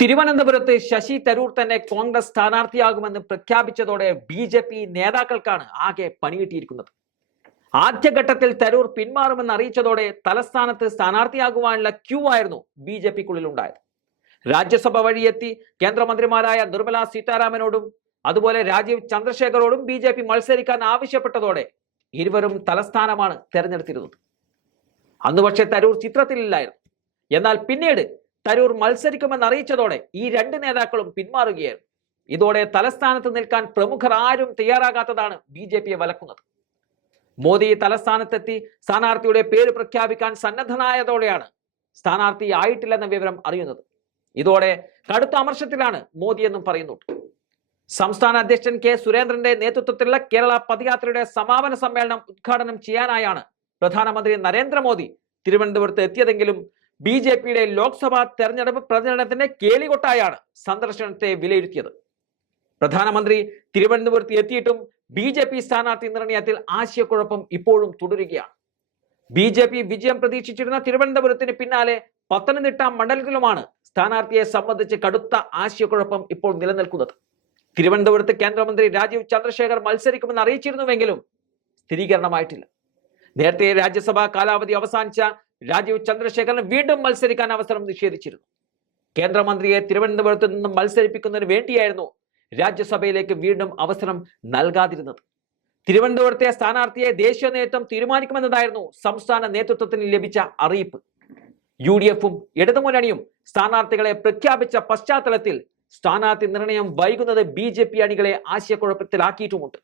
തിരുവനന്തപുരത്ത് ശശി തരൂർ തന്നെ കോൺഗ്രസ് സ്ഥാനാർത്ഥിയാകുമെന്ന് പ്രഖ്യാപിച്ചതോടെ ബി ജെ പി നേതാക്കൾക്കാണ് ആകെ പണികിട്ടിയിരിക്കുന്നത്. ആദ്യഘട്ടത്തിൽ തരൂർ പിന്മാറുമെന്ന് അറിയിച്ചതോടെ തലസ്ഥാനത്ത് സ്ഥാനാർത്ഥിയാകുവാനുള്ള ക്യൂ ആയിരുന്നു ബി ജെ പിക്കുള്ളിൽ ഉണ്ടായത് രാജ്യസഭ വഴിയെത്തി കേന്ദ്രമന്ത്രിമാരായ നിർമ്മല സീതാരാമനോടും അതുപോലെ രാജീവ് ചന്ദ്രശേഖറോടും ബി ജെ പി മത്സരിക്കാൻ ആവശ്യപ്പെട്ടതോടെ ഇരുവരും തലസ്ഥാനമാണ് തെരഞ്ഞെടുത്തിരുന്നത്. അന്ന് പക്ഷേ തരൂർ ചിത്രത്തിലില്ലായിരുന്നു. എന്നാൽ പിന്നീട് തരൂർ മത്സരിക്കുമെന്ന് അറിയിച്ചതോടെ ഈ രണ്ട് നേതാക്കളും പിന്മാറുകയായിരുന്നു. ഇതോടെ തലസ്ഥാനത്ത് നിൽക്കാൻ പ്രമുഖർ ആരും തയ്യാറാകാത്തതാണ് ബി ജെ പിയെ വലക്കുന്നത്. മോദി തലസ്ഥാനത്തെത്തി സ്ഥാനാർത്ഥിയുടെ പേര് പ്രഖ്യാപിക്കാൻ സന്നദ്ധനായതോടെയാണ് സ്ഥാനാർത്ഥി ആയിട്ടില്ലെന്ന വിവരം അറിയുന്നത്. ഇതോടെ കടുത്ത അമർഷത്തിലാണ് മോദി എന്നും പറയുന്നുണ്ട്. സംസ്ഥാന അധ്യക്ഷൻ കെ സുരേന്ദ്രന്റെ നേതൃത്വത്തിലുള്ള കേരള പദയാത്രയുടെ സമാപന സമ്മേളനം ഉദ്ഘാടനം ചെയ്യാനായാണ് പ്രധാനമന്ത്രി നരേന്ദ്രമോദി തിരുവനന്തപുരത്ത് എത്തിയതെങ്കിലും ബി ജെ പിയുടെ ലോക്സഭാ തെരഞ്ഞെടുപ്പ് പ്രചരണത്തിന്റെ കേളികൊട്ടായാണ് സന്ദർശനത്തെ വിലയിരുത്തിയത്. പ്രധാനമന്ത്രി തിരുവനന്തപുരത്ത് എത്തിയിട്ടും ബി ജെ പി സ്ഥാനാർത്ഥി നിർണയത്തിൽ ആശയക്കുഴപ്പം ഇപ്പോഴും തുടരുകയാണ്. ബി ജെ പി വിജയം പ്രതീക്ഷിച്ചിരുന്ന തിരുവനന്തപുരത്തിന് പിന്നാലെ പത്തനംതിട്ട മണ്ഡലത്തിലുമാണ് സ്ഥാനാർത്ഥിയെ സംബന്ധിച്ച് കടുത്ത ആശയക്കുഴപ്പം ഇപ്പോൾ നിലനിൽക്കുന്നത്. തിരുവനന്തപുരത്ത് കേന്ദ്രമന്ത്രി രാജീവ് ചന്ദ്രശേഖർ മത്സരിക്കുമെന്ന് അറിയിച്ചിരുന്നുവെങ്കിലും സ്ഥിരീകരണമായിട്ടില്ല. നേരത്തെ രാജ്യസഭാ കാലാവധി അവസാനിച്ച രാജീവ് ചന്ദ്രശേഖരന് വീണ്ടും മത്സരിക്കാൻ അവസരം നിഷേധിച്ചിരുന്നു. കേന്ദ്രമന്ത്രിയെ തിരുവനന്തപുരത്ത് നിന്നും മത്സരിപ്പിക്കുന്നതിന് വേണ്ടിയായിരുന്നു രാജ്യസഭയിലേക്ക് വീണ്ടും അവസരം നൽകാതിരുന്നത്. തിരുവനന്തപുരത്തെ സ്ഥാനാർത്ഥിയെ ദേശീയ നേതൃത്വം തീരുമാനിക്കുമെന്നതായിരുന്നു സംസ്ഥാന നേതൃത്വത്തിന് ലഭിച്ച അറിയിപ്പ്. യു ഡി എഫും ഇടതുമുന്നണിയും സ്ഥാനാർത്ഥികളെ പ്രഖ്യാപിച്ച പശ്ചാത്തലത്തിൽ സ്ഥാനാർത്ഥി നിർണയം വൈകുന്നത് ബി ജെ പി അണികളെ ആശയക്കുഴപ്പത്തിലാക്കിയിട്ടുമുണ്ട്.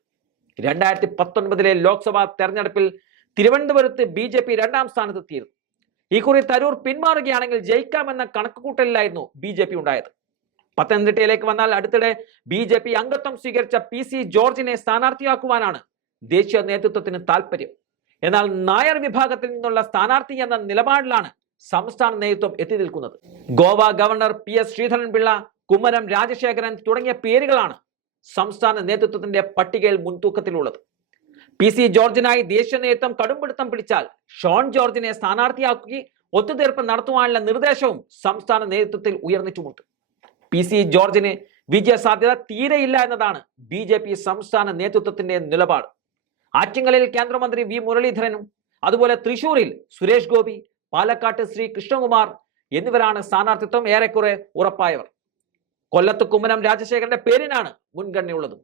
രണ്ടായിരത്തി പത്തൊൻപതിലെ ലോക്സഭാ തെരഞ്ഞെടുപ്പിൽ തിരുവനന്തപുരത്ത് ബി ജെ പി രണ്ടാം സ്ഥാനത്തെത്തിയിരുന്നു. ഇക്കുറി തരൂർ പിന്മാറുകയാണെങ്കിൽ ജയിക്കാമെന്ന കണക്കുകൂട്ടലിലായിരുന്നു ബി ജെ പി ഉണ്ടായത്. പത്തനംതിട്ടയിലേക്ക് വന്നാൽ അടുത്തിടെ ബി ജെ പി അംഗത്വം സ്വീകരിച്ച പി സി ജോർജിനെ സ്ഥാനാർത്ഥിയാക്കുവാനാണ് ദേശീയ നേതൃത്വത്തിന് താല്പര്യം എന്നാൽ നായർ വിഭാഗത്തിൽ നിന്നുള്ള സ്ഥാനാർത്ഥി എന്ന നിലപാടിലാണ് സംസ്ഥാന നേതൃത്വം എത്തി നിൽക്കുന്നത്. Goa governor P S Sreedharan Pillai Kummanam Rajasekharan തുടങ്ങിയ പേരുകളാണ് സംസ്ഥാന നേതൃത്വത്തിന്റെ പട്ടികയിൽ മുൻതൂക്കത്തിലുള്ളത്. പി സി ജോർജിനായി ദേശീയ നേതൃത്വം കടുംപിടുത്തം പിടിച്ചാൽ ഷോൺ ജോർജിനെ സ്ഥാനാർത്ഥിയാക്കി ഒത്തുതീർപ്പ് നടത്തുവാനുള്ള നിർദ്ദേശവും സംസ്ഥാന നേതൃത്വത്തിൽ ഉയർന്നിട്ടുമുണ്ട് പി സി ജോർജിന് വിജയ സാധ്യത തീരെയില്ല എന്നതാണ് ബി ജെ പി സംസ്ഥാന നേതൃത്വത്തിന്റെ നിലപാട്. ആറ്റിങ്ങലിൽ കേന്ദ്രമന്ത്രി വി മുരളീധരനും അതുപോലെ തൃശൂരിൽ സുരേഷ് ഗോപി പാലക്കാട്ട് ശ്രീ കൃഷ്ണകുമാർ എന്നിവരാണ് സ്ഥാനാർത്ഥിത്വം ഏറെക്കുറെ ഉറപ്പായവർ. കൊല്ലത്ത് കുമ്മനം രാജശേഖരന്റെ പേരിനാണ് മുൻഗണനയുള്ളത്.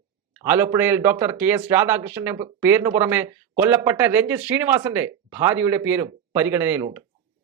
ആലപ്പുഴയിൽ ഡോക്ടർ കെ എസ് രാധാകൃഷ്ണന്റെ പേരിനു പുറമെ കൊല്ലപ്പെട്ട രഞ്ജിത് ശ്രീനിവാസന്റെ ഭാര്യയുടെ പേരും പരിഗണനയിലുണ്ട്.